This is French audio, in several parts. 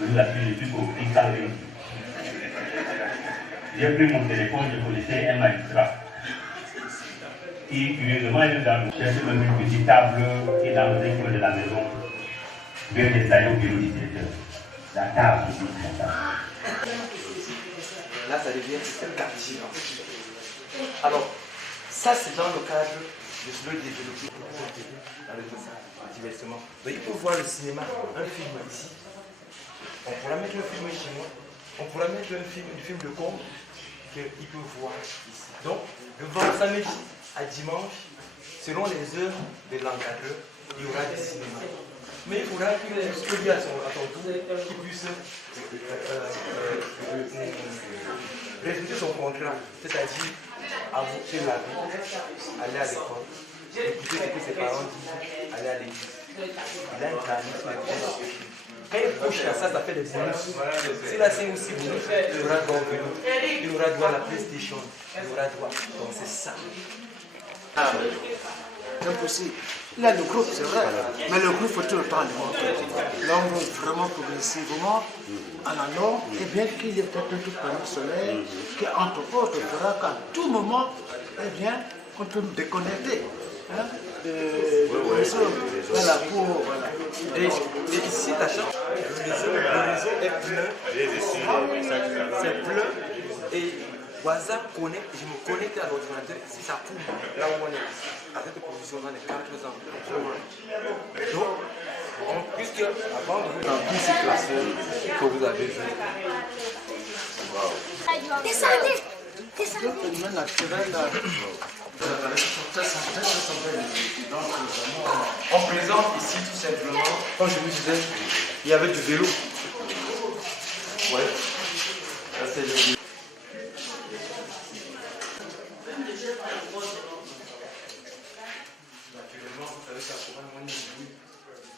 Je vous assure, je suis au Picardie. J'ai pris mon téléphone, je connaissais un magistrat qui, curieusement, est dans chercher même une petite table qui est dans un coin de la maison, bien installée au bureau du directeur. La table, je dis, la table. Là, ça devient un quartier. Alors, ça, c'est dans le cadre de ce que développer dans le divertissement. Donc, il peut voir le cinéma, un film ici. On pourra mettre un film chez moi. On pourra mettre un film de conte qu'il peut voir ici. Donc, de samedi à dimanche, selon les heures de l'encadreur, il y aura des cinémas. Mais il faudra qu'il lui à son tour, qu'il puisse résulter son contrat, c'est-à-dire avorter la vie, aller à l'école, écouter ce que ses parents disent, aller à l'église. Il a un organisme de. Quand il couche à ça, ça fait des bonus. S'il a 5 ou 6 bonus, il aura droit au vélo, il aura droit à la PlayStation, il aura droit. Donc c'est ça. Ah, impossible. Il a le groupe, c'est vrai, mais le groupe faut tout le temps le montrer. Là, on veut vraiment progressivement en allant, et bien qu'il y ait peut-être un tout panneau solaire qui, entre autres, fera qu'à tout moment, eh bien, on peut nous déconnecter. Hein, le réseau, voilà, voilà. Et ici, ta chambre, le réseau est plein. C'est plein. Et WhatsApp connecte, je me connecte à l'ordinateur, si ça coule là où on est, à cette position dans les 4 ans. Donc, puisque avant de vous dans tous ces classes que vous avez vu, Le phénomène naturel, on présente ici tout simplement, comme je vous disais, il y avait du vélo. Ouais, ça c'est le vélo. Naturellement, vous savez ça pourrait moins nous.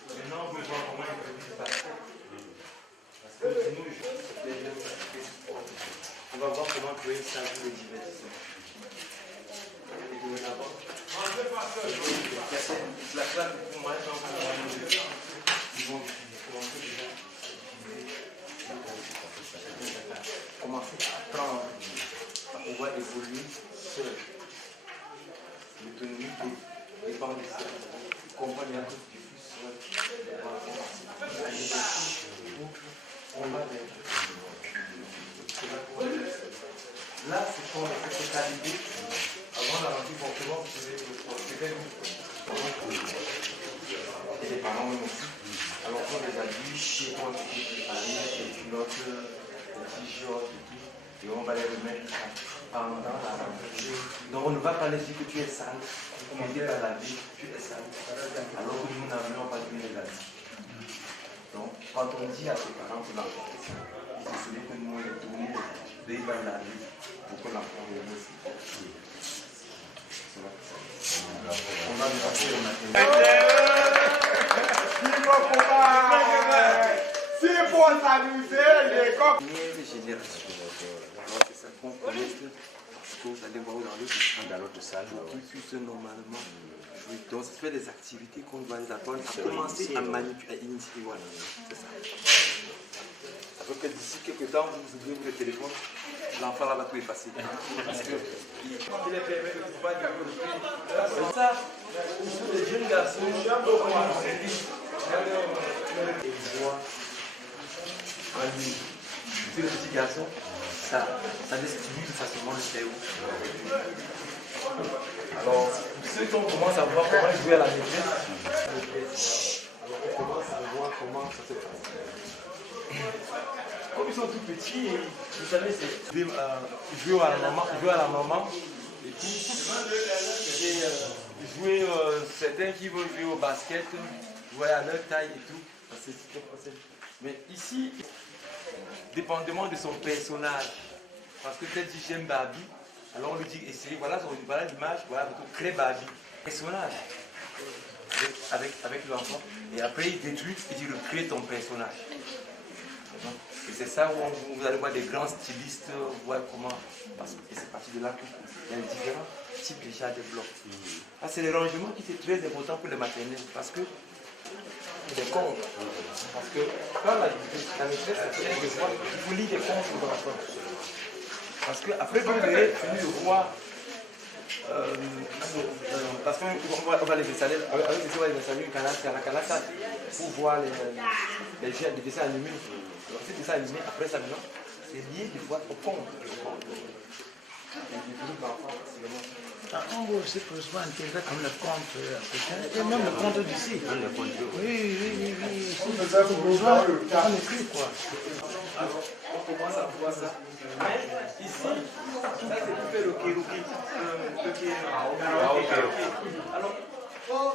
Maintenant, on veut voir comment il peut se passer. Parce que nous, on va voir comment créer ça pour le divertissement. La classe pour moi, ils vont commencer déjà. Commencer à apprendre à pouvoir évoluer seul. L'autonomie dépend de ça. Comprendre la cause du flux seul. On va vers. Là, c'est pour cette qualité. Avant la rentrée, forcément, vous devez et les parents même aussi. Alors, on les habille chez toi, les culottes, les t-shirts et tout. Et on va les remettre pendant la rentrée. Donc, on ne va pas les dire que tu es sale. On ne dit pas la vie, tu es sale. Alors que nous n'avons pas dû les laver. Donc, quand on dit à tes parents que l'enfant est sale, il faut que nous on les tourne, les va laver pour que l'enfant vienne aussi. On va lui passer le matin. Si pour s'amuser, les coqs. Génération. C'est ça qu'on connaît. Vous allez voir dans l'autre salle qui puisse normalement jouer. Donc, ça fait des activités qu'on va les apprendre à commencer à manipuler, à initier. Voilà, c'est ça. Alors que d'ici quelques temps, vous oubliez le téléphone, l'enfant là va tout effacer. Parce que il les permet de pouvoir développer. Ça, pour les jeunes garçons, et voient en ligne. Pour les petits garçons, ça stimule facilement le cerveau. Alors, ceux qui commencent à voir comment jouer à la maîtrise, alors on commence à voir comment ça se passe. Comme ils sont tout petits, vous savez, c'est jouer à la maman, et puis jouer, certains qui veulent jouer au basket, jouer à leur taille et tout. Mais ici, dépendamment de son personnage, parce que peut-être si j'aime Barbie, alors on lui dit essayez, voilà l'image, voilà, crée Barbie. Personnage avec l'enfant, et après il détruit, il dit recrée ton personnage. Et c'est ça où vous allez voir des grands stylistes, voir comment, parce que c'est parti de là qu'il y a différents types déjà de blocs. Ah, c'est le rangement qui est très important pour les maternelles, parce que les comptes, Parce que quand la maîtresse est de voir, il faut lire des contes de l'enfant. Parce qu'après, vous verrez finir de voir. Parce qu'on va les installer, avec les on va les installer un canal pour voir les dessins animés. Alors, ces dessins animés, après ça, maintenant, c'est lié de voir au conte. On va aussi pouvoir intégrer comme le compte africain et même le compte d'ici. Oui. Si vous avez besoin, on écrit quoi. Alors, on commence à voir ça. Mais ici, ça c'est pour faire le kérouki. Alors,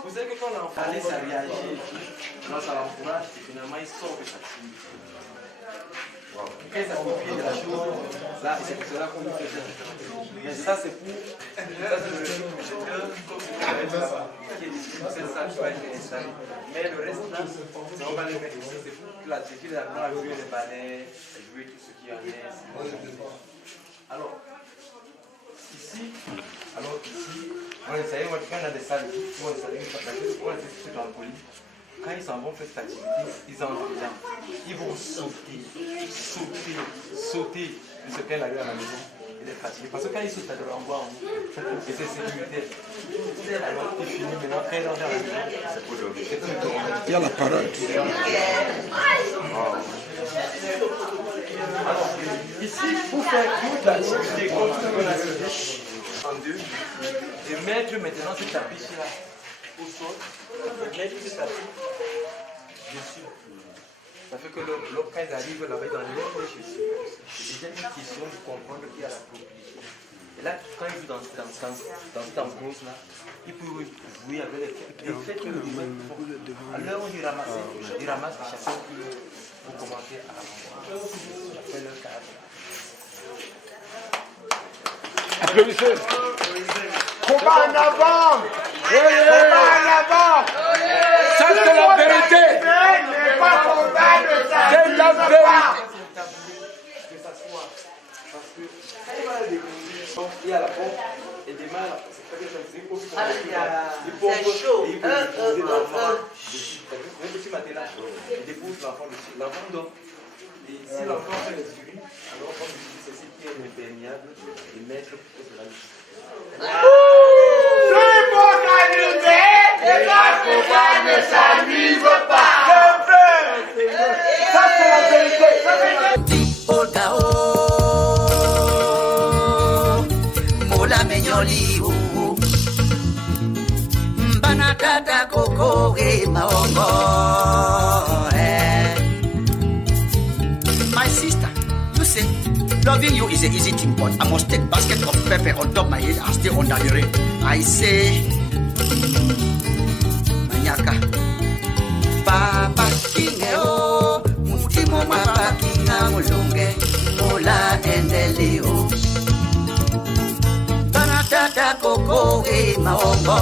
vous savez que quand l'enfant ça réagit, quand ça l'encourage, finalement il sort de sa team. Quand il s'approprie de la chose, là, c'est pour cela qu'on lui fait ça. Mais ça, c'est pour. Ça, c'est le jeteur qui est disponible, c'est ça qui va être installé. Mais le reste, là, on va le mettre ici. C'est pour la technique, la jouer les balais, jouer tout ce qui en est. Alors, ici, on essaye, quand on a des salles ici, on essaye tout dans le poly. Quand ils s'en vont faire cette activité, ils entrent dedans. Ils vont sauter de ce qu'elle a eu à la maison. Il est fatigué. Parce que quand ils sautent, ça doit en boire en haut. Et c'est sécuritaire. Alors, il finit maintenant, quand ils rentrent à la maison, c'est pour dormir. Il y a la parole. Alors, ici, pour faire toute l'activité comme on a dit en deux, et mettre maintenant ce tapis-là au sol, mettre ce tapis dessus. Ça fait que quand ils arrivent là-bas dans les chaussures, c'est déjà une question de comprendre qu'il y a la propriété. Et là, quand ils jouent dans cette enclose-là, ils peuvent jouer avec les faits que le domaine faut. À l'heure où ils ramassent chacun pour commencer à avoir. C'est leur cadre. Applaudissez. Combat en avant! Combat en avant! Ça, c'est la vérité. n'est pas combat de ça! C'est la vérité. Que ça soit. Parce que quand il va le découvrir, il y a la pompe, et demain, c'est pas quelque chose de possible. C'est chaud. Il peut déposer l'enfant dessus. Même si maintenant, il dépose l'enfant dessus. L'enfant dort. Et si l'enfant fait les urines, alors on dit c'est ce qui est imperméable et mettre plutôt sur la liste. C'est pour s'amuser! Et la combat ne s'amuse pas! Ça, c'est la vérité! Mola menyoli Banatata koko maongo. My sister, you say loving you is an easy thing, but I must take basket of pepper on top my head and stay under the rain. I say Manyaka Papa Kingeo Mutimo Papa Kinga Mulunge Mola Endeleo Banatata koko maongo.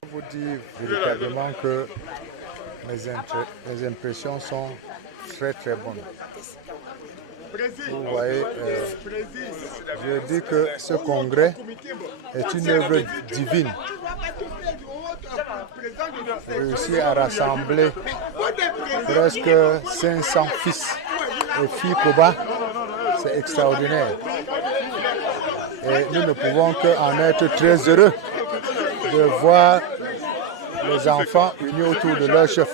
Je vous dis véritablement que mes impressions sont très très bonnes. Vous voyez, je dis que ce congrès est une œuvre divine. Réussir à rassembler presque 500 fils et filles Koba, c'est extraordinaire. Et nous ne pouvons qu'en être très heureux de voir les enfants unis autour de leur chef.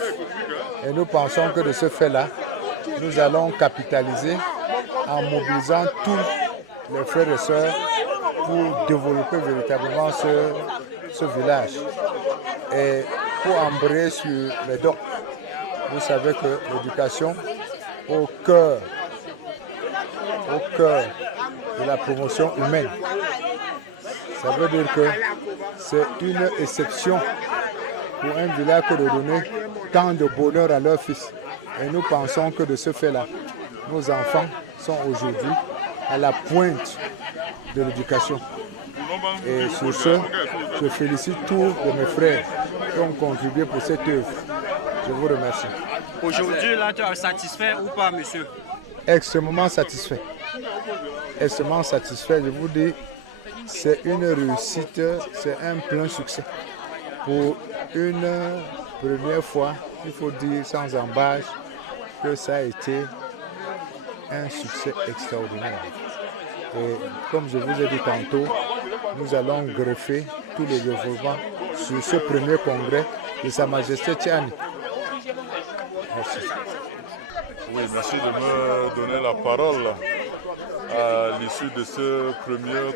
Et nous pensons que de ce fait-là, nous allons capitaliser en mobilisant tous les frères et sœurs pour développer véritablement ce village. Et pour embrayer sur les dons, vous savez que l'éducation au cœur de la promotion humaine. Ça veut dire que c'est une exception pour un village que de donner tant de bonheur à leurs fils. Et nous pensons que de ce fait-là, nos enfants sont aujourd'hui à la pointe de l'éducation. Et sur ce, je félicite tous de mes frères qui ont contribué pour cette œuvre. Je vous remercie. Aujourd'hui, là, tu es satisfait ou pas, monsieur? Extrêmement satisfait. Extrêmement satisfait, je vous dis, c'est une réussite, c'est un plein succès. Pour une première fois, il faut dire sans embâche que ça a été un succès extraordinaire. Et comme je vous ai dit tantôt, nous allons greffer tous les développements sur ce premier congrès de Sa Majesté Tiani. Merci. Oui, merci de me donner la parole à l'issue de ce premier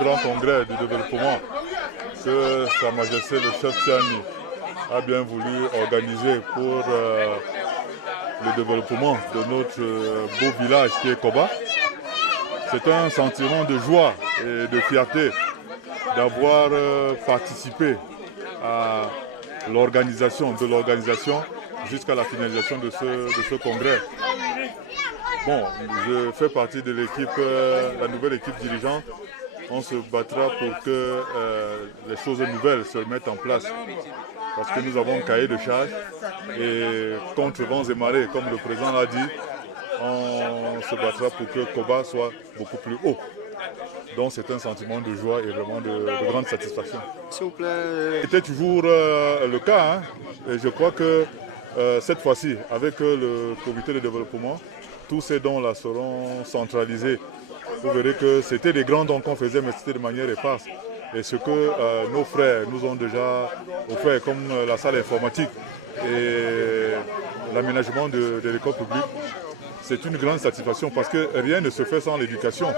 grand congrès du développement que Sa Majesté le chef Tiani a bien voulu organiser pour le développement de notre beau village qui est Koba. C'est un sentiment de joie et de fierté d'avoir participé à l'organisation jusqu'à la finalisation de ce congrès. Bon, je fais partie de l'équipe, la nouvelle équipe dirigeante. On se battra pour que les choses nouvelles se mettent en place. Parce que nous avons un cahier de charge et contre vents et marées, comme le président l'a dit, on se battra pour que Koba soit beaucoup plus haut. Donc c'est un sentiment de joie et vraiment de grande satisfaction. S'il vous plaît. C'était toujours le cas. Hein, et je crois que cette fois-ci, avec le comité de développement, tous ces dons-là seront centralisés. Vous verrez que c'était des grands dons qu'on faisait, mais c'était de manière éparse. Et ce que nos frères nous ont déjà offert, comme la salle informatique et l'aménagement de l'école publique, c'est une grande satisfaction parce que rien ne se fait sans l'éducation.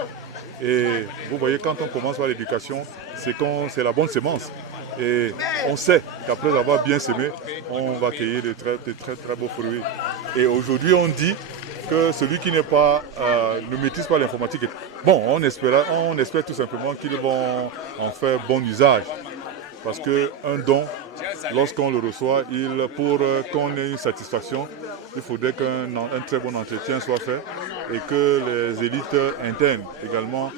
Et vous voyez, quand on commence par l'éducation, c'est la bonne sémence. Et on sait qu'après avoir bien sémé, on va cueillir de très beaux fruits. Et aujourd'hui, on dit que celui qui ne maîtrise pas l'informatique, bon, on espère tout simplement qu'ils vont en faire bon usage. Parce qu'un don, lorsqu'on le reçoit, pour qu'on ait une satisfaction, il faudrait qu'un très bon entretien soit fait et que les élites internes également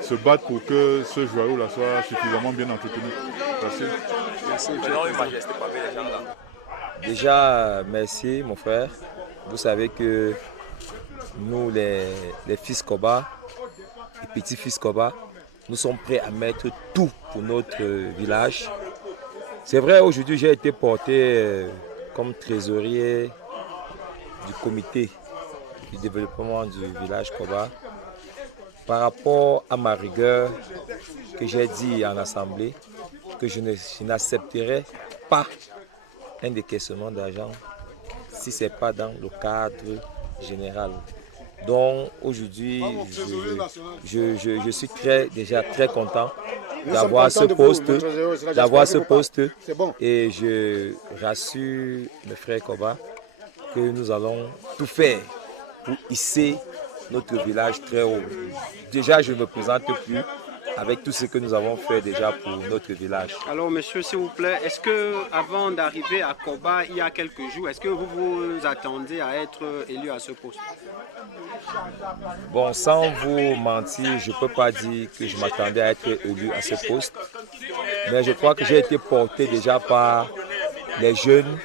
se battent pour que ce joyau-là soit suffisamment bien entretenu. Merci. Déjà, merci mon frère. Vous savez que nous, les fils Koba, les petits-fils Koba, nous sommes prêts à mettre tout pour notre village. C'est vrai, aujourd'hui, j'ai été porté comme trésorier du comité du développement du village Koba par rapport à ma rigueur que j'ai dit en assemblée que je n'accepterai pas un décaissement d'argent si ce n'est pas dans le cadre général. Donc aujourd'hui, je suis déjà très content d'avoir ce poste, et je rassure mes frères Koba que nous allons tout faire pour hisser notre village très haut. Déjà, je ne me présente plus avec tout ce que nous avons fait déjà pour notre village. Alors, monsieur, s'il vous plaît, est-ce que avant d'arriver à Koba, il y a quelques jours, est-ce que vous vous attendez à être élu à ce poste? Bon, sans vous mentir, je ne peux pas dire que je m'attendais à être élu à ce poste, mais je crois que j'ai été porté déjà par les jeunes,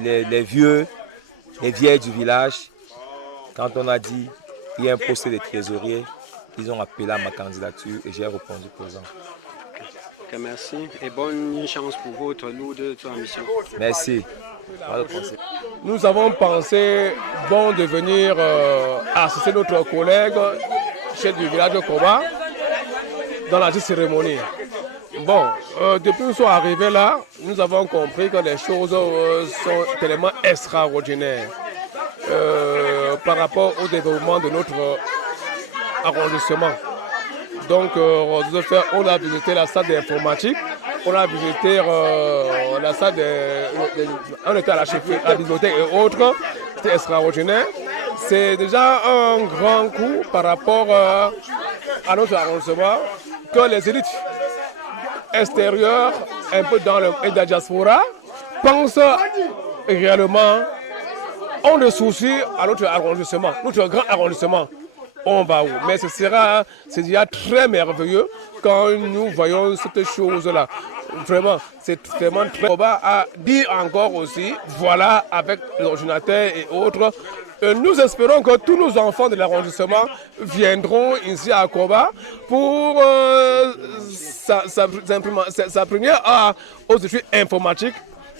les vieux, les vieilles du village. Quand on a dit qu'il y a un poste de trésorier, ils ont appelé à ma candidature et j'ai répondu présent. Okay, merci et bonne chance pour votre lourde mission. Merci. Nous avons pensé bon de venir assister notre collègue chef du village de Koba dans la cérémonie. Bon, depuis que nous sommes arrivés là, nous avons compris que les choses sont tellement extraordinaires par rapport au développement de notre arrondissement. Donc, on a visité la salle d'informatique, on a visité la salle on était à la bibliothèque et autres. C'était extraordinaire. C'est déjà un grand coup par rapport à notre arrondissement que les élites extérieures, un peu dans la diaspora, pensent réellement, ont des soucis à notre arrondissement, notre grand arrondissement. On va où? Mais ce sera déjà très merveilleux quand nous voyons cette chose-là. Vraiment, c'est vraiment très... On va dire encore aussi, voilà, avec l'ordinateur et autres, nous espérons que tous nos enfants de l'arrondissement viendront ici à Koba pour sa première aux études informatiques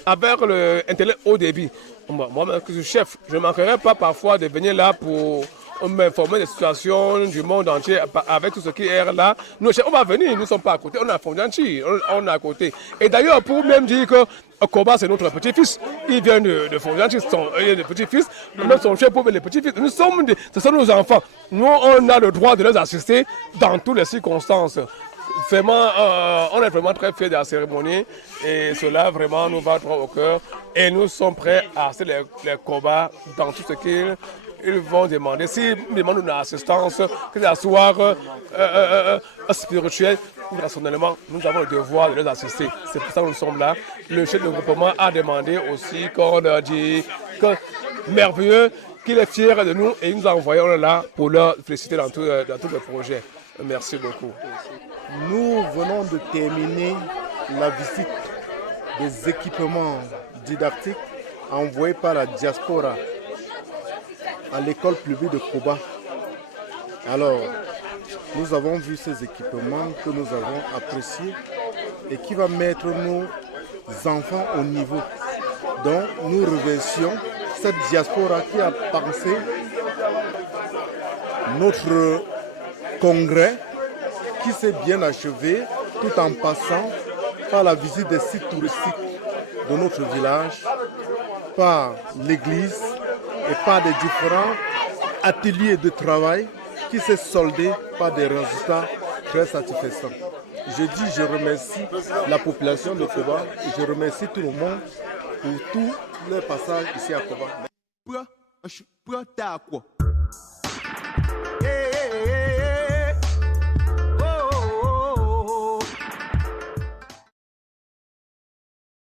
avec l'Internet haut débit. Moi-même, que je suis chef, je ne manquerai pas parfois de venir là pour m'informer des situations du monde entier avec tout ce qui est là. Nous, on va venir, nous ne sommes pas à côté, on est à Fondianchi, on est à côté. Et d'ailleurs, pour même dire que Koba, c'est notre petit-fils, il vient de Fondianchi, il est le petit-fils, même son chef pour les petits-fils. Ce sont nos enfants. Nous, on a le droit de les assister dans toutes les circonstances. Vraiment, on est vraiment très fiers de la cérémonie et cela vraiment nous va droit au cœur. Et nous sommes prêts à assister les Koba dans tout ce qu'ils vont demander. S'ils demandent une assistance, que ce soit spirituelle ou rationnellement, nous avons le devoir de les assister. C'est pour ça que nous sommes là. Le chef de groupement a demandé aussi qu'on leur dit que merveilleux, qu'il est fier de nous et nous envoyons là pour leur féliciter dans tout le projet. Merci beaucoup. Nous venons de terminer la visite des équipements didactiques envoyés par la diaspora à l'école publique de Koba. Alors, nous avons vu ces équipements que nous avons appréciés et qui va mettre nos enfants au niveau. Donc, nous remercions cette diaspora qui a pensé notre congrès qui s'est bien achevé tout en passant par la visite des sites touristiques de notre village, par l'église et par des différents ateliers de travail qui s'est soldé par des résultats très satisfaisants. Je remercie la population de Koba et je remercie tout le monde pour tout leur passage ici à Koba.